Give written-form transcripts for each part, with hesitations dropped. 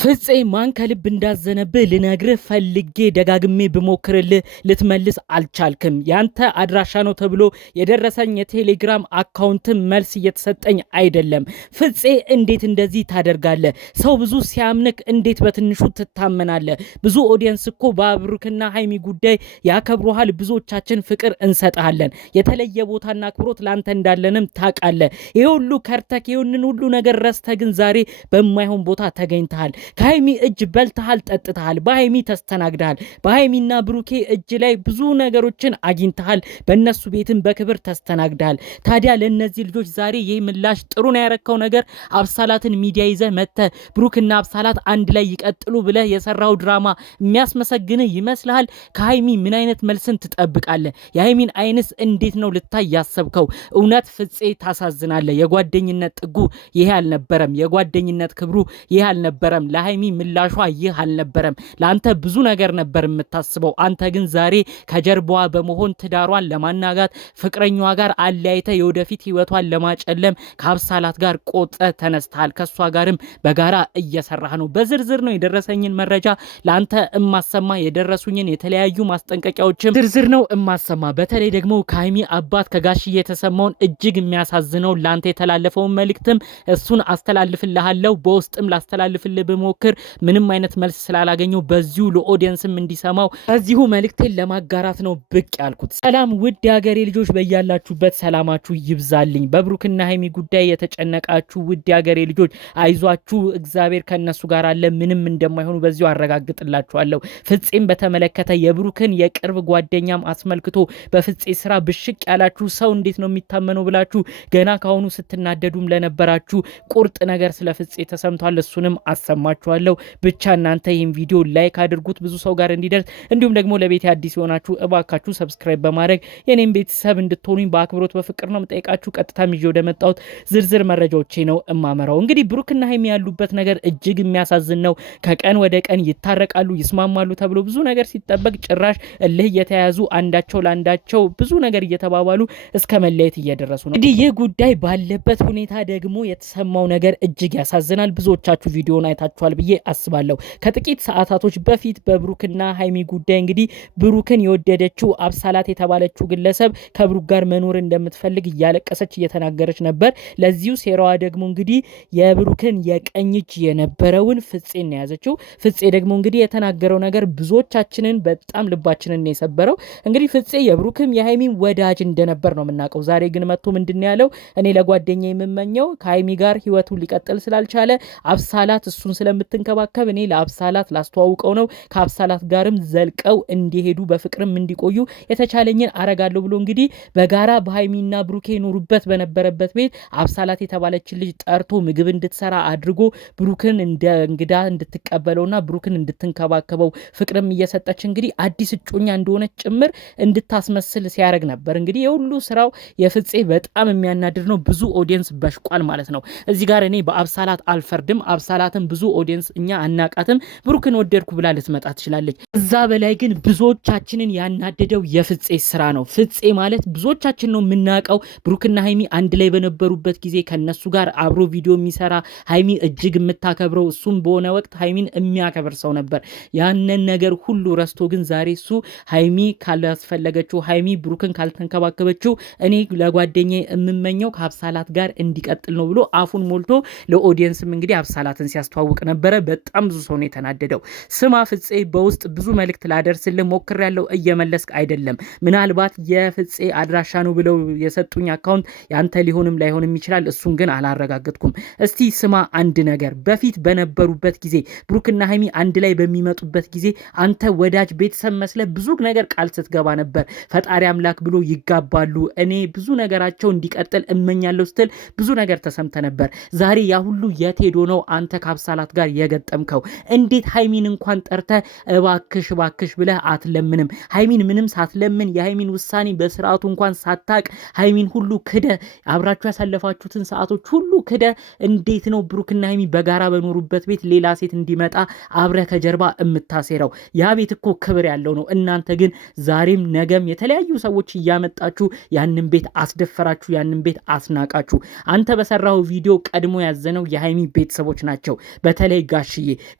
ፍፄ ማን ከልብ እንዳዘነብህ ልነግርህ ፈልጌ ደጋግሜ ብሞክርልህ ልትመልስ አልቻልክም። ያንተ አድራሻ ነው ተብሎ የደረሰኝ የቴሌግራም አካውንትም መልስ እየተሰጠኝ አይደለም። ፍፄ እንዴት እንደዚህ ታደርጋለህ? ሰው ብዙ ሲያምንክ እንዴት በትንሹ ትታመናለህ? ብዙ ኦዲየንስ እኮ በብሩክና ሃይሚ ጉዳይ ያከብሩሃል። ብዙዎቻችን ፍቅር እንሰጣለን። የተለየ ቦታና አክብሮት ላንተ እንዳለንም ታውቃለህ። ይሄ ሁሉ ከርተክ ይሁንን ሁሉ ነገር ረስተህ ግን ዛሬ በማይሆን ቦታ ተገኝተሃል። ከሃይሚ እጅ በልተሃል፣ ጠጥተሃል፣ በሃይሚ ተስተናግደሃል። በሃይሚና ብሩኬ እጅ ላይ ብዙ ነገሮችን አግኝተሃል። በእነሱ ቤትም በክብር ተስተናግደሃል። ታዲያ ለእነዚህ ልጆች ዛሬ ይህ ምላሽ ጥሩ ነው ያረከው ነገር አብሳላትን ሚዲያ ይዘህ መጥተህ ብሩክና አብሳላት አንድ ላይ ይቀጥሉ ብለህ የሰራው ድራማ የሚያስመሰግንህ ይመስልሃል? ከሃይሚ ምን አይነት መልስን ትጠብቃለህ? የሃይሚን አይንስ እንዴት ነው ልታይ ያሰብከው? እውነት ፍፄ ታሳዝናለህ። የጓደኝነት ጥጉ ይሄ አልነበረም። የጓደኝነት ክብሩ ይህ አልነበረም። ለሃይሚ ምላሿ ይህ አልነበረም። ለአንተ ብዙ ነገር ነበር የምታስበው። አንተ ግን ዛሬ ከጀርባዋ በመሆን ትዳሯን ለማናጋት ፍቅረኛዋ ጋር አለያይተ የወደፊት ህይወቷን ለማጨለም ከአብሳላት ጋር ቆጠ ተነስተሃል። ከሷ ጋርም በጋራ እየሰራህ ነው። በዝርዝር ነው የደረሰኝን መረጃ ለአንተ እማሰማ። የደረሱኝን የተለያዩ ማስጠንቀቂያዎችም ዝርዝር ነው እማሰማ። በተለይ ደግሞ ከሃይሚ አባት ከጋሽዬ የተሰማውን እጅግ የሚያሳዝነው ለአንተ የተላለፈውን መልእክትም እሱን አስተላልፍልሃለሁ። በውስጥም ላስተላልፍልህ ብሞክር ምንም አይነት መልስ ስላላገኘው በዚሁ ለኦዲየንስም እንዲሰማው በዚሁ መልእክቴን ለማጋራት ነው ብቅ ያልኩት። ሰላም ውድ የሀገሬ ልጆች፣ በያላችሁበት ሰላማችሁ ይብዛልኝ። በብሩክና ሃይሚ ጉዳይ የተጨነቃችሁ ውድ የሀገሬ ልጆች አይዟችሁ፣ እግዚአብሔር ከነሱ ጋር አለ። ምንም እንደማይሆኑ በዚሁ አረጋግጥላችኋለሁ። ፍፄም በተመለከተ የብሩክን የቅርብ ጓደኛም አስመልክቶ በፍፄ ስራ ብሽቅ ያላችሁ ሰው እንዴት ነው የሚታመነው ብላችሁ ገና ካሁኑ ስትናደዱም ለነበራችሁ ቁርጥ ነገር ስለ ፍፄ ተሰምቷል። እሱንም አሰማችኋለሁ። ብቻ እናንተ ይህን ቪዲዮ ላይክ አድርጉት ብዙ ሰው ጋር እንዲደርስ። እንዲሁም ደግሞ ለቤት አዲስ የሆናችሁ እባካችሁ ሰብስክራይብ በማድረግ የኔም ቤተሰብ እንድትሆኑኝ በአክብሮት በፍቅር ነው የምጠይቃችሁ። ቀጥታ ይዤ ወደ መጣሁት ዝርዝር መረጃዎቼ ነው እማመራው። እንግዲህ ብሩክና ሃይሚ ያሉበት ነገር እጅግ የሚያሳዝን ነው። ከቀን ወደ ቀን ይታረቃሉ፣ ይስማማሉ ተብሎ ብዙ ነገር ሲጠበቅ ጭራሽ እልህ እየተያዙ አንዳቸው ለአንዳቸው ብዙ ነገር እየተባባሉ እስከ መለየት እየደረሱ ነው። እንግዲህ ይህ ጉዳይ ባለበት ሁኔታ ደግሞ የተሰማው ነገር እጅግ ያሳዝናል። ብዙዎቻችሁ ቪዲዮን አይታችኋል ብዬ አስባለሁ። ከጥቂት ሰዓታቶች በፊት በብሩክና ሃይሚ ጉዳይ እንግዲህ ብሩክን የወደደችው አብሳላት የተባለችው ግለሰብ ከብሩክ ጋር መኖር እንደምትፈልግ እያለቀሰች እየተናገረች ነበር። ለዚሁ ሴራዋ ደግሞ እንግዲህ የብሩክን የቀኝ እጅ የነበረውን ፍፄን ነው ያዘችው። ፍፄ ደግሞ እንግዲህ የተናገረው ነገር ብዙዎቻችንን በጣም ልባችንን ነው የሰበረው። እንግዲህ ፍፄ የብሩክም የሃይሚም ወዳጅ እንደነበር ነው የምናውቀው። ዛሬ ግን መጥቶ ምንድን ያለው እኔ ለጓደኛ የምመኘው ከሃይሚ ጋር ህይወቱን ሊቀጥል ስላልቻለ አብሳላት እሱን ስለምትንከባከብ እኔ ለአብሳላት ላስተዋውቀው ነው። ከአብሳላት ጋርም ዘልቀው እንዲሄዱ በፍቅርም እንዲቆዩ የተቻለኝን አረጋለሁ ብሎ እንግዲህ በጋራ በሃይሚና ብሩኬ ኖሩበት በነበረበት ቤት አብሳላት የተባለችን ልጅ ጠርቶ ምግብ እንድትሰራ አድርጎ ብሩክን እንደ እንግዳ እንድትቀበለውና ብሩክን እንድትንከባከበው ፍቅርም እየሰጠች እንግዲህ አዲስ እጮኛ እንደሆነች ጭምር እንድታስመስል ሲያደርግ ነበር። እንግዲህ የሁሉ ስራው የፍፄ በጣም የሚያናድር ነው። ብዙ ኦዲየንስ በሽቋል ማለት ነው። እዚህ ጋር እኔ በአብሳላት አልፈርድም። አብሳላትን ብዙ ኦዲየንስ እኛ አናቃትም። ብሩክን ወደድኩ ብላ ልትመጣ ትችላለች። እዛ በላይ ግን ብዙዎቻችንን ያናደደው የፍፄ ስራ ነው። ፍፄ ማለት ብዙዎቻችን ነው የምናውቀው። ብሩክና ሃይሚ አንድ ላይ በነበሩበት ጊዜ ከነሱ ጋር አብሮ ቪዲዮ የሚሰራ ሃይሚ እጅግ የምታከብረው እሱም በሆነ ወቅት ሃይሚን የሚያከብር ሰው ነበር። ያንን ነገር ሁሉ ረስቶ ግን ዛሬ እሱ ሃይሚ ካላስፈለገችው ሃይሚ ብሩክን ካልተንከባከበችው እኔ ለጓደኛ የምመኘው ከአብሳላት ጋር እንዲቀጥል ነው ብሎ አፉን ሞልቶ ለኦዲየንስም እንግዲህ አብሳላትን ሲያስተዋውቅ ነበረ። በጣም ብዙ ሰው ነው የተናደደው። ስማ ፍፄ፣ በውስጥ ብዙ መልእክት ላደርስልህ ሞክሬያለሁ፣ እየመለስክ አይደለም። ምናልባት የፍፄ አድራሻ ነው ብለው የሰጡኝ አካውንት ያንተ ሊሆንም ላይሆንም ይችላል። እሱን ግን አላረጋግጥኩም። እስቲ ስማ አንድ ነገር፣ በፊት በነበሩበት ጊዜ ብሩክና ሃይሚ አንድ ላይ በሚመጡበት ጊዜ አንተ ወዳጅ ቤተሰብ መስለ ብዙ ነገር ቃል ስትገባ ነበር። ፈጣሪ አምላክ ብሎ ይጋባሉ፣ እኔ ብዙ ነገራቸው እንዲቀጥል እመኛለሁ ስትል ብዙ ነገር ተሰምተ ነበር። ዛሬ ያ ሁሉ የት ሄዶ ነው አንተ ከአብሳላት ጋር የገጠምከው? እንዴት ሃይሚን እንኳን ጠርተ እባክሽ እባክሽ ብለህ አትለምንም? ሃይሚን ምንም ሳትለምን የሃይሚን ውሳኔ በስርዓቱ እንኳን ሳታቅ ሃይሚን ሁሉ ክደ አብራችሁ ያሳለፋችሁትን ሰዓቶች ሁሉ ክደ እንዴት ነው ብሩክና ሃይሚ በጋራ በኖሩበት ቤት ሌላ ሴት እንዲመጣ አብረህ ከጀርባ የምታሴረው? ያ ቤት እኮ ክብር ያለው ነው። እናንተ ግን ዛሬም ነገም የተለያዩ ሰዎች እያመጣችሁ ያንን ቤት አስደፈራችሁ፣ ያንን ቤት አስናቃችሁ። አንተ በሰራው ቪዲዮ ቀድሞ ያዘነው የሃይሚ ቤተሰቦች ናቸው። በተለይ በተለይ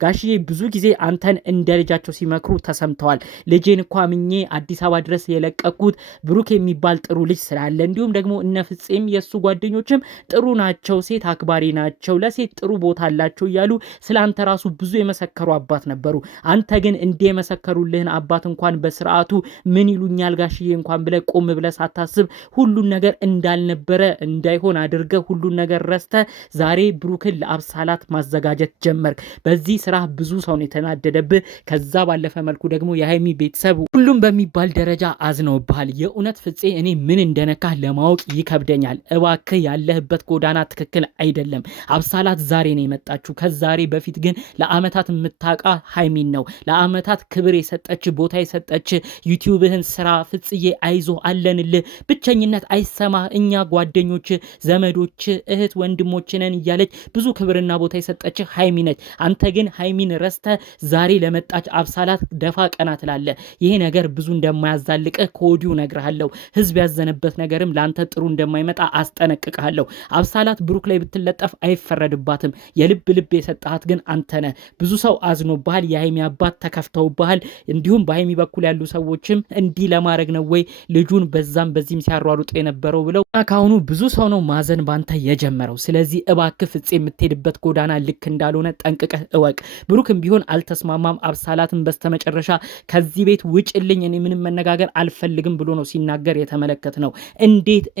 ጋሽዬ ብዙ ጊዜ አንተን እንደ ልጃቸው ሲመክሩ ተሰምተዋል። ልጄን እኮ አምኜ አዲስ አበባ ድረስ የለቀኩት ብሩክ የሚባል ጥሩ ልጅ ስላለ እንዲሁም ደግሞ እነ ፍፄም የሱ ጓደኞችም ጥሩ ናቸው፣ ሴት አክባሪ ናቸው፣ ለሴት ጥሩ ቦታ አላቸው እያሉ ስለ አንተ ራሱ ብዙ የመሰከሩ አባት ነበሩ። አንተ ግን እንዲህ የመሰከሩልህን አባት እንኳን በስርዓቱ ምን ይሉኛል ጋሽዬ እንኳን ብለህ ቆም ብለህ ሳታስብ ሁሉን ነገር እንዳልነበረ እንዳይሆን አድርገህ ሁሉን ነገር ረስተህ ዛሬ ብሩክን ለአብሳላት ማዘጋጀት ጀመርክ። በዚህ ስራ ብዙ ሰው ነው የተናደደብህ። ከዛ ባለፈ መልኩ ደግሞ የሀይሚ ቤተሰብ ሁሉም በሚባል ደረጃ አዝነውብሃል። የእውነት ፍፄ እኔ ምን እንደነካህ ለማወቅ ይከብደኛል። እባክህ ያለህበት ጎዳና ትክክል አይደለም። አብሳላት ዛሬ ነው የመጣችሁ። ከዛሬ በፊት ግን ለአመታት የምታውቃ ሀይሚን ነው። ለአመታት ክብር የሰጠች ቦታ የሰጠች ዩቲዩብህን ስራ ፍጽዬ አይዞ አለንልህ፣ ብቸኝነት አይሰማ፣ እኛ ጓደኞች ዘመዶች እህት ወንድሞች ነን እያለች ብዙ ክብርና ቦታ የሰጠች ሀይሚ ነች። አንተ ግን ሀይሚን ረስተ ዛሬ ለመጣች አብሳላት ደፋ ቀና ትላለ። ይሄ ነገር ብዙ እንደማያዛልቅህ ከወዲሁ ነግርሃለሁ። ህዝብ ያዘነበት ነገርም ለአንተ ጥሩ እንደማይመጣ አስጠነቅቅሃለሁ። አብሳላት ብሩክ ላይ ብትለጠፍ አይፈረድባትም። የልብ ልብ የሰጣት ግን አንተ ነህ። ብዙ ሰው አዝኖብሃል። የሀይሚ አባት ተከፍተውብሃል። እንዲሁም በሀይሚ በኩል ያሉ ሰዎችም እንዲህ ለማድረግ ነው ወይ ልጁን በዛም በዚህም ሲያሯሩጡ የነበረው ብለው ካሁኑ ብዙ ሰው ነው ማዘን ባንተ የጀመረው። ስለዚህ እባክህ ፍፄ የምትሄድበት ጎዳና ልክ እንዳልሆነ ጠንቅቀህ እወቅ። ብሩክም ቢሆን አልተስማማም። አብሳላትን በስተመጨረሻ ከዚህ ቤት ውጭልኝ፣ እኔ ምንም መነጋገር አልፈልግም ብሎ ነው ሲናገር የተመለከት ነው።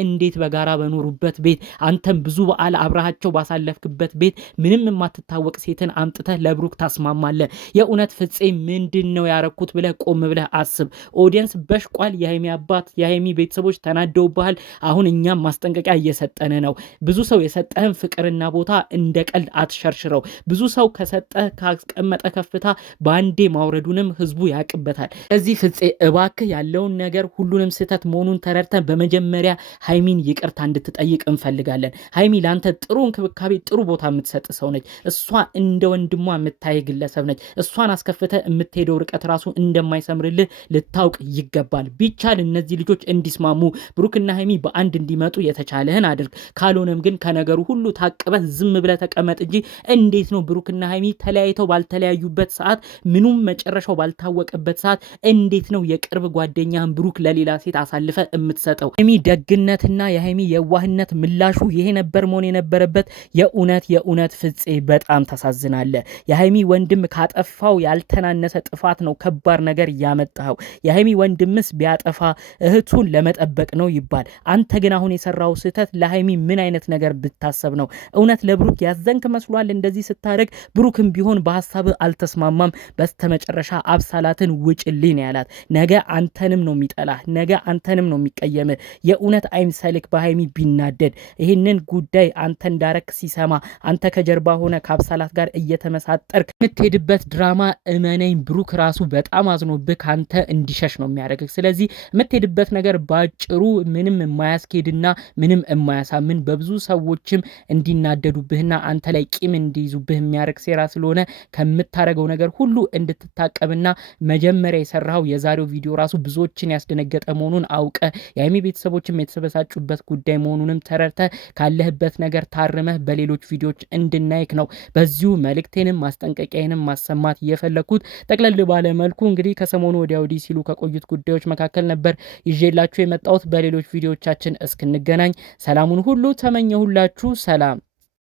እንዴት በጋራ በኖሩበት ቤት አንተም ብዙ በዓል አብረሃቸው ባሳለፍክበት ቤት ምንም የማትታወቅ ሴትን አምጥተህ ለብሩክ ታስማማለህ? የእውነት ፍፄ ምንድን ነው ያረኩት ብለህ ቆም ብለህ አስብ። ኦዲየንስ በሽቋል። የሀይሚ አባት የሀይሚ ቤተሰቦች ተናደውብሃል። አሁን እኛም ማስጠንቀቂያ እየሰጠን ነው። ብዙ ሰው የሰጠህን ፍቅርና ቦታ እንደ ቀልድ አትሸርሽረው። ብዙ ሰው ከሰጠህ ካስቀመጠ ከፍታ በአንዴ ማውረዱንም ህዝቡ ያቅበታል። እዚህ ፍፄ እባክህ ያለውን ነገር ሁሉንም ስህተት መሆኑን ተረድተን በመጀመሪያ ሀይሚን ይቅርታ እንድትጠይቅ እንፈልጋለን። ሀይሚ ለአንተ ጥሩ እንክብካቤ ጥሩ ቦታ የምትሰጥ ሰው ነች። እሷ እንደ ወንድሟ የምታይ ግለሰብ ነች። እሷን አስከፍተ የምትሄደው ርቀት ራሱ እንደማይሰምርልህ ልታውቅ ይገባል። ቢቻል እነዚህ ልጆች እንዲስማሙ ብሩክና ሀይሚ በአንድ እንዲመጡ የተቻለህን አድርግ። ካልሆነም ግን ከነገሩ ሁሉ ታቅበህ ዝም ብለህ ተቀመጥ እንጂ እንዴት ነው ብሩክና ሀይሚ ተለያይተው ባልተለያዩበት ሰዓት ምኑም መጨረሻው ባልታወቀበት ሰዓት እንዴት ነው የቅርብ ጓደኛህን ብሩክ ለሌላ ሴት አሳልፈ የምትሰጠው? ሀይሚ ደግነትና የሀይሚ የዋህነት ምላሹ ይሄ ነበር መሆን የነበረበት። የእውነት ፍፄ በጣም ታሳዝናለ። የሀይሚ ወንድም ካጠፋው ያልተናነሰ ጥፋት ነው ከባድ ነገር ያመጣው። የሀይሚ ወንድምስ ቢያጠፋ እህቱን ለመጠበቅ ነው ይባል። አንተ ግን አሁን የሰራው ስህተት ለሀይሚ ምን አይነት ነገር ብታሰብ ነው? እውነት ለብሩክ ያዘንክ መስሏል እንደዚህ ስታደርግ? ብሩክም ቢሆን በሀሳብህ አልተስማማም። በስተመጨረሻ አብሳላትን ውጭልኝ ነው ያላት። ነገ አንተንም ነው የሚጠላህ፣ ነገ አንተንም ነው የሚቀየምህ። የእውነት አይምሰልክ በሀይሚ ቢናደድ። ይህንን ጉዳይ አንተ እንዳረክ ሲሰማ አንተ ከጀርባ ሆነ ከአብሳላት ጋር እየተመሳጠርክ የምትሄድበት ድራማ እመነኝ ብሩክ ራሱ በጣም አዝኖብህ ከአንተ እንዲሸሽ ነው የሚያደርግህ። ስለዚህ የምትሄድበት ነገር ባጭሩ ምንም የማያስኬድና ምንም የማያሳምን በብዙ ሰዎችም እንዲናደዱብህና አንተ ላይ ቂም እንዲይዙብህ የሚያደርግ ሴራ ስለሆነ ከምታደርገው ነገር ሁሉ እንድትታቀብና መጀመሪያ የሰራው የዛሬው ቪዲዮ ራሱ ብዙዎችን ያስደነገጠ መሆኑን አውቀ የሀይሚ ቤተሰቦችም የተሰበሳጩበት ጉዳይ መሆኑንም ተረድተ ካለህበት ነገር ታርመህ በሌሎች ቪዲዮዎች እንድናይክ ነው በዚሁ መልእክቴንም ማስጠንቀቂያዬንም ማሰማት የፈለኩት። ጠቅለል ባለ መልኩ እንግዲህ ከሰሞኑ ወዲያ ወዲህ ሲሉ ከቆዩት ጉዳዮች መካከል ነበር ይዤላችሁ የመጣሁት። በሌሎች ቪዲዮዎቻችን እስክንገናኝ ሰላሙን ሁሉ ተመኘሁላችሁ። ሰላም።